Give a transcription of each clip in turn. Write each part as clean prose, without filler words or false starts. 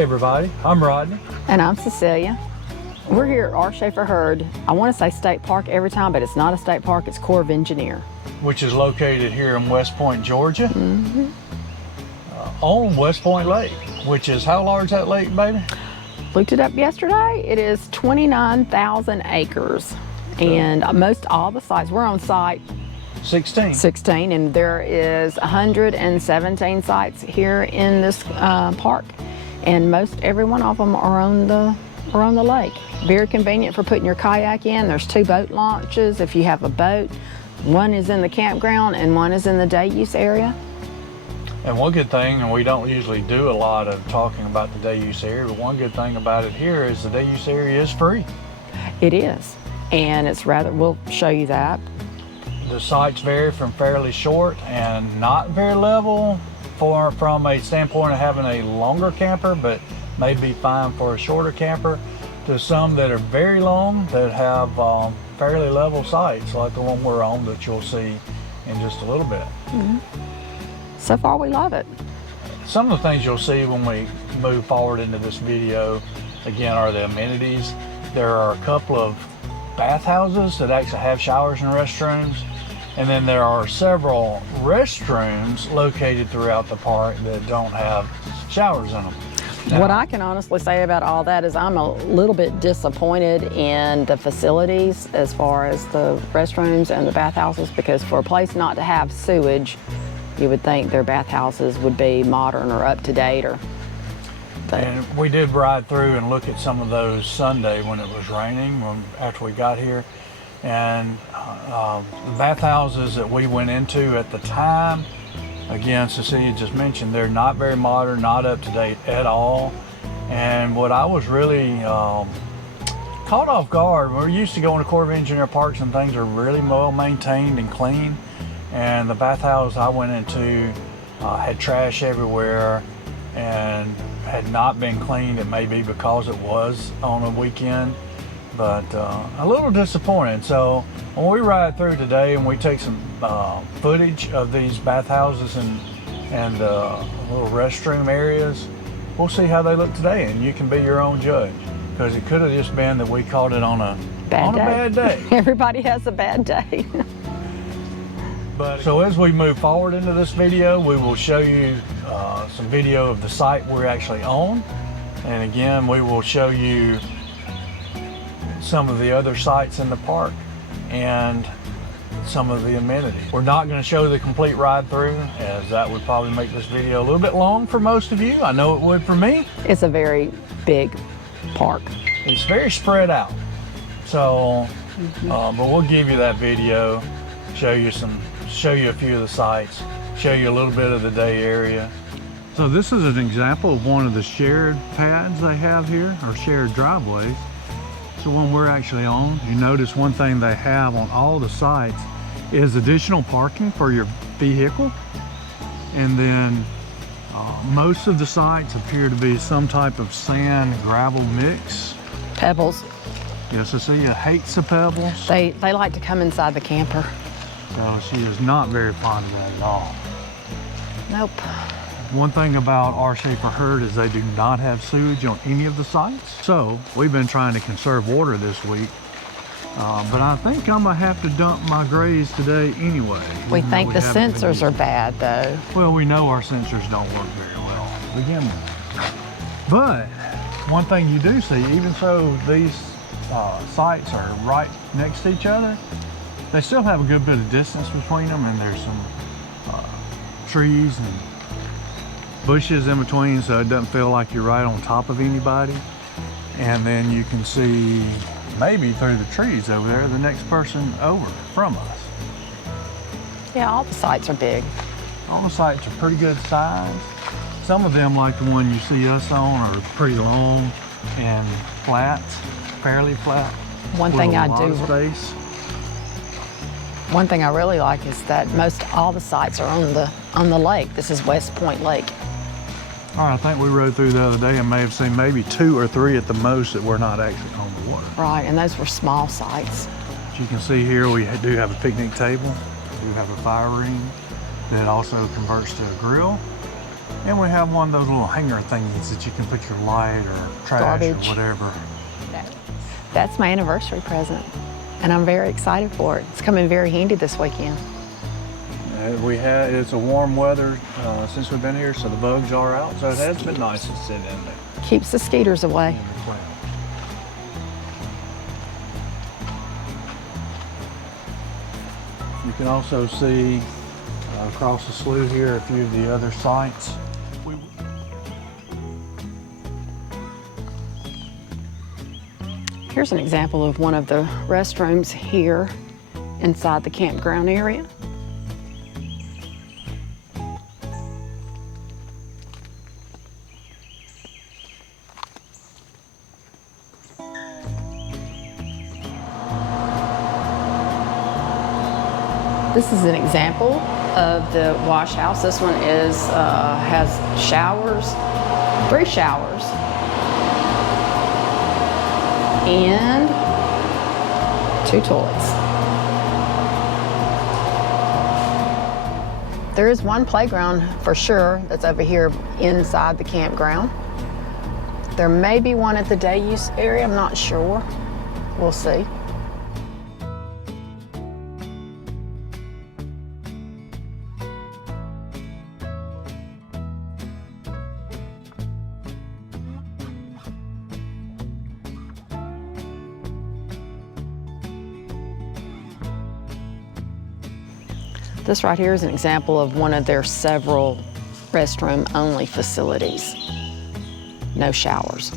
Hey everybody, I'm Rodney. And I'm Cecilia. We're here at R Shaefer Heard. I want to say state park every time, but it's not a state park, it's Corps of Engineer. Which is located here in West Point, Georgia. On West Point Lake, which is, how large is that lake, baby? Looked it up yesterday. It is 29,000 acres. And most all the sites, we're on site 16, and there is 117 sites here in this park. And most every one of them are on the lake. Very convenient for putting your kayak in. There's 2 boat launches if you have a boat. One is in the campground and one is in the day use area. And one good thing, and we don't usually do a lot of talking about the day use area, but one good thing about it here is the day use area is free. It is, and it's rather, we'll show you that. The sites vary from fairly short and not very level from a standpoint of having a longer camper, but may be fine for a shorter camper, to some that are very long that have fairly level sites like the one we're on that you'll see in just a little bit. So far we love it. Some of the things you'll see when we move forward into this video, again, are the amenities. There are a couple of bathhouses that actually have showers and restrooms. And then there are several restrooms located throughout the park that don't have showers in them. Now, what I can honestly say about all that is I'm a little bit disappointed in the facilities as far as the restrooms and the bathhouses, because for a place not to have sewage, you would think their bathhouses would be modern or up to date. And we did ride through and look at some of those Sunday when it was raining after we got here. And the bathhouses that we went into at the time, again, Cecilia just mentioned, they're not very modern, not up to date at all. And what I was really caught off guard, we're used to going to Corp of Engineer parks and things are really well maintained and clean. And the bathhouse I went into had trash everywhere and had not been cleaned. It may be because it was on a weekend, but a little disappointed. So when we ride through today and we take some footage of these bathhouses and little restroom areas, we'll see how they look today, and you can be your own judge, because it could have just been that we caught it on a bad day. Everybody has a bad day. But so as we move forward into this video, we will show you some video of the site we're actually on, and again we will show you some of the other sites in the park and some of the amenities. We're not going to show the complete ride through, as that would probably make this video a little bit long for most of you. I know it would for me. It's a very big park. It's very spread out. So, but we'll give you that video, show you a few of the sites, show you a little bit of the day area. So this is an example of one of the shared pads they have here, or shared driveways. So when we're actually on, you notice one thing they have on all the sites is additional parking for your vehicle. And then most of the sites appear to be some type of sand gravel mix. Pebbles. Yeah, Cecilia hates the pebbles. They like to come inside the camper. So she is not very fond of that at all. Nope. One thing about R Shaefer Heard is they do not have sewage on any of the sites. So we've been trying to conserve water this week, but I think I'm gonna have to dump my grays today anyway. We think the sensors are bad though. Well, we know our sensors don't work very well to begin with. But one thing you do see, even so these sites are right next to each other, they still have a good bit of distance between them, and there's some trees and bushes in between, so it doesn't feel like you're right on top of anybody. And then you can see, maybe through the trees over there, the next person over from us. Yeah, all the sites are big. All the sites are pretty good size. Some of them, like the one you see us on, are pretty long and flat, fairly flat. One thing I do, space. one thing I really like is that all the sites are on the lake. This is West Point Lake. All right, I think we rode through the other day and may have seen maybe 2 or 3 at the most that were not actually on the water. Right, and those were small sites. As you can see here, we do have a picnic table. We have a fire ring that also converts to a grill. And we have one of those little hanger thingies that you can put your light or trash Garbage. or whatever. That's my anniversary present, and I'm very excited for it. It's coming very handy this weekend. It's a warm weather since we've been here, so the bugs are out. So it has been nice to sit in there. Keeps the skeeters away. You can also see across the slough here a few of the other sites. Here's an example of one of the restrooms here inside the campground area. This is an example of the wash house. This one has showers, 3 showers, and 2 toilets. There is one playground for sure that's over here inside the campground. There may be one at the day use area, I'm not sure. We'll see. This right here is an example of one of their several restroom-only facilities. No showers.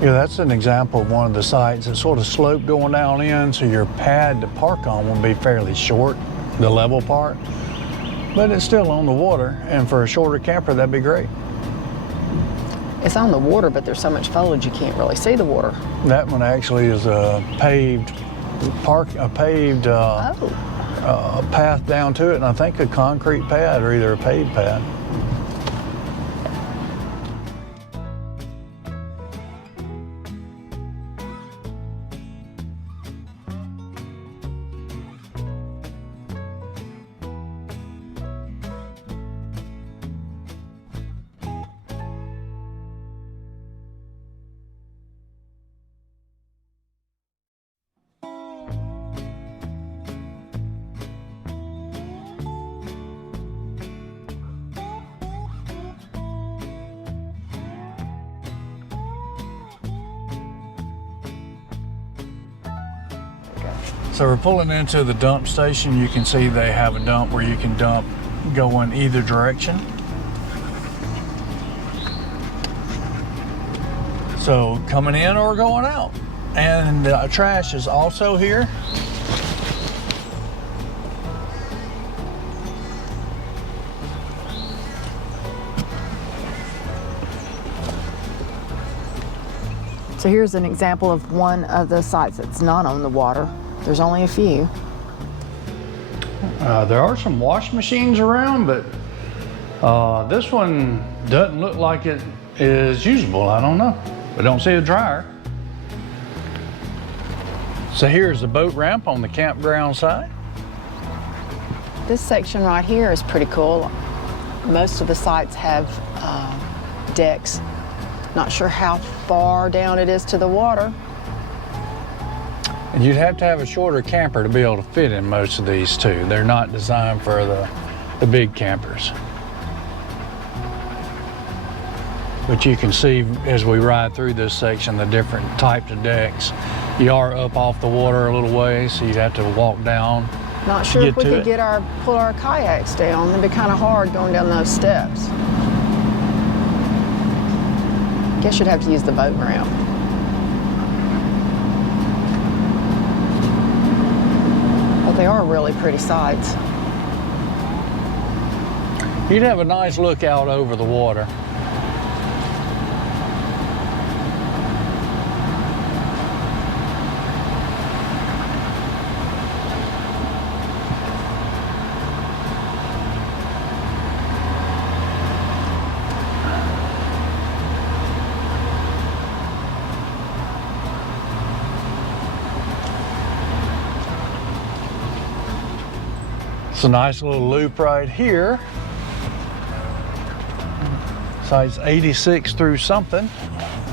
Yeah, that's an example of one of the sites that's sort of sloped going down in, so your pad to park on will be fairly short, the level part. But it's still on the water, and for a shorter camper, that'd be great. It's on the water, but there's so much foliage you can't really see the water. That one actually is a paved path down to it, and I think a concrete pad or either a paved pad. So we're pulling into the dump station. You can see they have a dump where you can dump, go in either direction. So coming in or going out. And the trash is also here. So here's an example of one of the sites that's not on the water. There's only a few. There are some wash machines around, but this one doesn't look like it is usable. I don't know. We don't see a dryer. So here's the boat ramp on the campground side. This section right here is pretty cool. Most of the sites have decks. Not sure how far down it is to the water. And you'd have to have a shorter camper to be able to fit in most of these too. They're not designed for the big campers. But you can see as we ride through this section the different types of decks. You are up off the water a little way, so you'd have to walk down. Not sure if we could pull our kayaks down. It'd be kind of hard going down those steps. Guess you'd have to use the boat ramp. But they are really pretty sights. You'd have a nice look out over the water. It's a nice little loop right here. Sites 86 through something.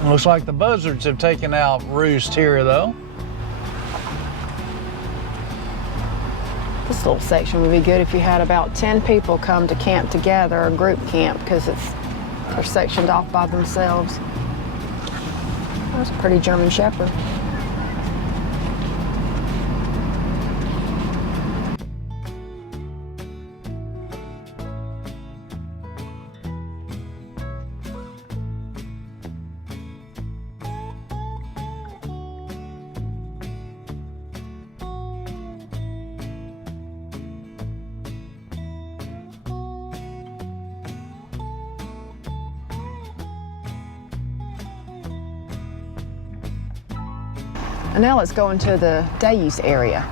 Looks like the buzzards have taken out roost here though. This little section would be good if you had about 10 people come to camp together, or group camp, because they're sectioned off by themselves. That's a pretty German Shepherd. And now let's go into the day use area.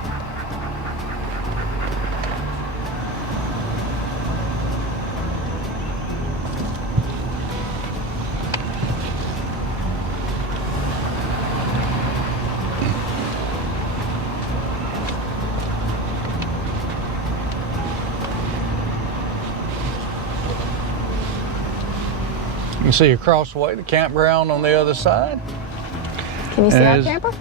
You can see across the way the campground on the other side. Can you see our camper?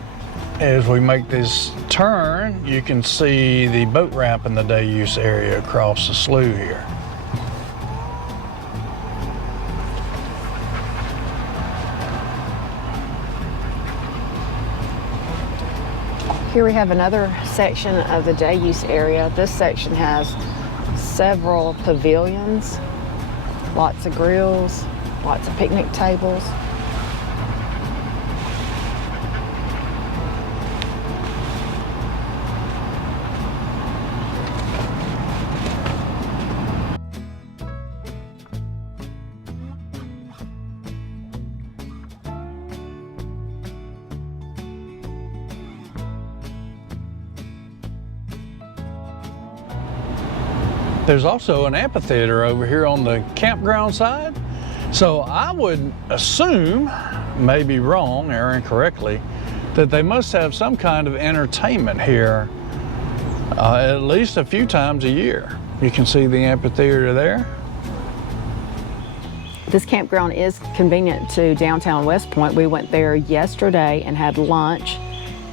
As we make this turn, you can see the boat ramp in the day use area across the slough here. Here we have another section of the day use area. This section has several pavilions, lots of grills, lots of picnic tables. There's also an amphitheater over here on the campground side. So I would assume, maybe wrong or incorrectly, that they must have some kind of entertainment here at least a few times a year. You can see the amphitheater there. This campground is convenient to downtown West Point. We went there yesterday and had lunch.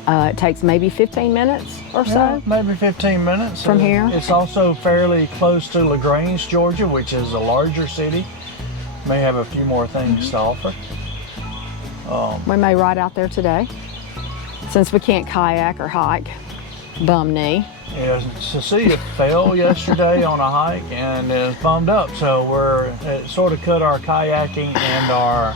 It takes maybe 15 minutes or so. Yeah, maybe 15 minutes. From here. It's also fairly close to LaGrange, Georgia, which is a larger city. May have a few more things to offer. We may ride out there today, since we can't kayak or hike. Bum knee. Yeah, Cecilia fell yesterday on a hike and is bummed up. So it sort of cut our kayaking and our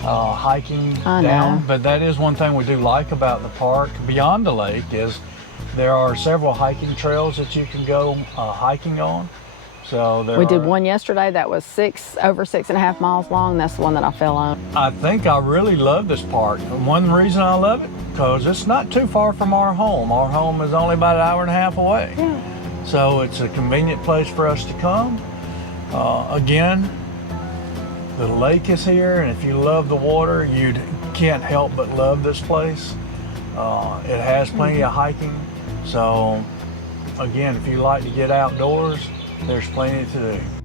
hiking down. But that is one thing we do like about the park beyond the lake is there are several hiking trails that you can go hiking on. So we did one yesterday that was over 6.5 miles long. That's the one that I fell on. I think I really love this park. One reason I love it, because it's not too far from our home. Our home is only about an hour and a half away. Yeah. So it's a convenient place for us to come. Again, the lake is here, and if you love the water, you can't help but love this place. It has plenty of hiking. So again, if you like to get outdoors, there's plenty to do.